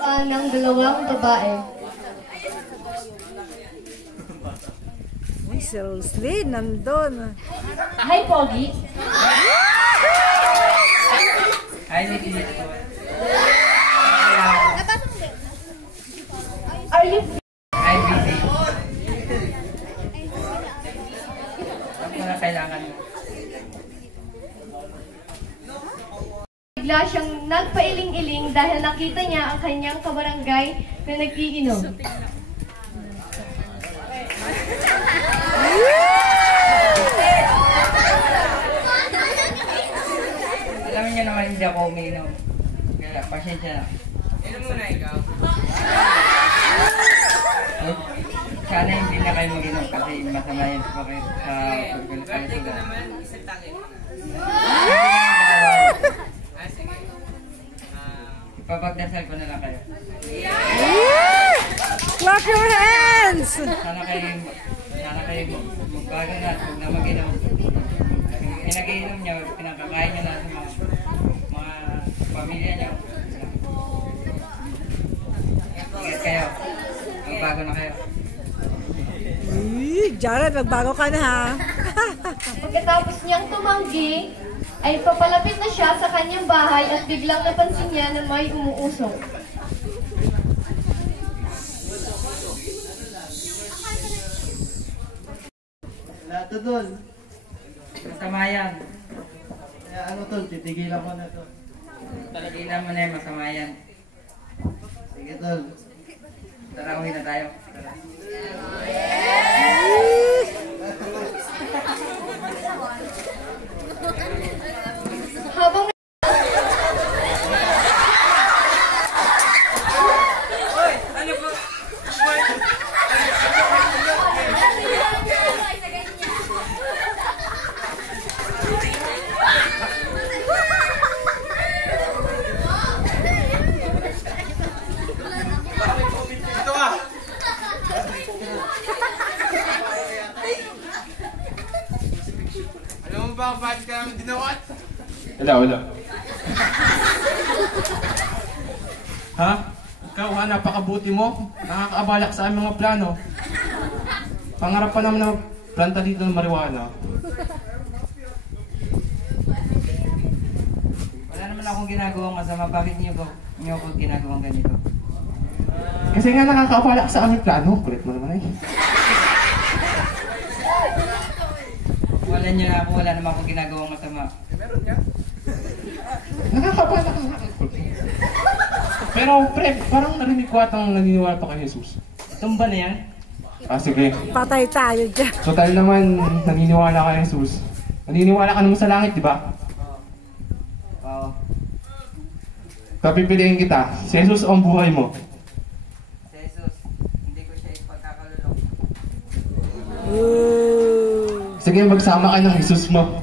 Ng dalawang babae. Uy, si Roslyn, nandun. Hi, Pogi. Hi, Nikki. Are you Hi, busy. Ano na kailangan mo? Bigla siyang nagpailing-iling dahil nakita niya ang kanyang kabarangay na nag-iinom. Alam niyo naman hindi ako umiinom. Kaya pasensya na. Inom muna ikaw. Sana hindi na kayo mag-inom kasi masama yan sa Birthday ko naman, isang tangi mo na. Sige. Ipapagdasal ko na lang kayo. Clap your hands! Sana kayo magbago na at huwag na mag-inom. Pinag-inom niyo, pinakakain niyo na sa mga pamilya niyo. Ingat kayo. Magbago na kayo. Jared, magbago ka na ha. Pagkatapos niyang tumanggi, ay papalapit na siya sa kanyang bahay at biglang napansin niya na may umuusok. Lato doon. Masama yan. Kaya ano tol, titigilan ko na to. Talagilan mo na yan, masama yan. Sige tol. Tara, uwi na tayo. Tara. Habang Hoy! Ano po? Ito ah! Alam mo ba bakit ka namin dinawat? Wala. Ha? Ikaw ha, napakabuti mo. Nakakaabalak sa aming mga plano. Pangarap pa naman na planta dito ng marijuana. Wala naman akong ginagawang masama. Bakit niyo ako ginagawang ganito? Kasi nga nakakaabalak sa aming plano. Kulit mo naman eh. Wala niyo na ako. Wala naman akong ginagawang masama. Nakakaabalak ka nga. Pero pre, parang narinig ko atang naniniwala pa kay Jesus. Tumba na yan? Ah, sige. Patay tayo dyan. So tayo naman naniniwala kay Jesus. Naniniwala ka naman sa langit, di ba? Oo. Papipiliin kita. Si Jesus ang buhay mo. Si Jesus, hindi ko siya ipagkakalulong. Sige, magsama ka ng Jesus mo.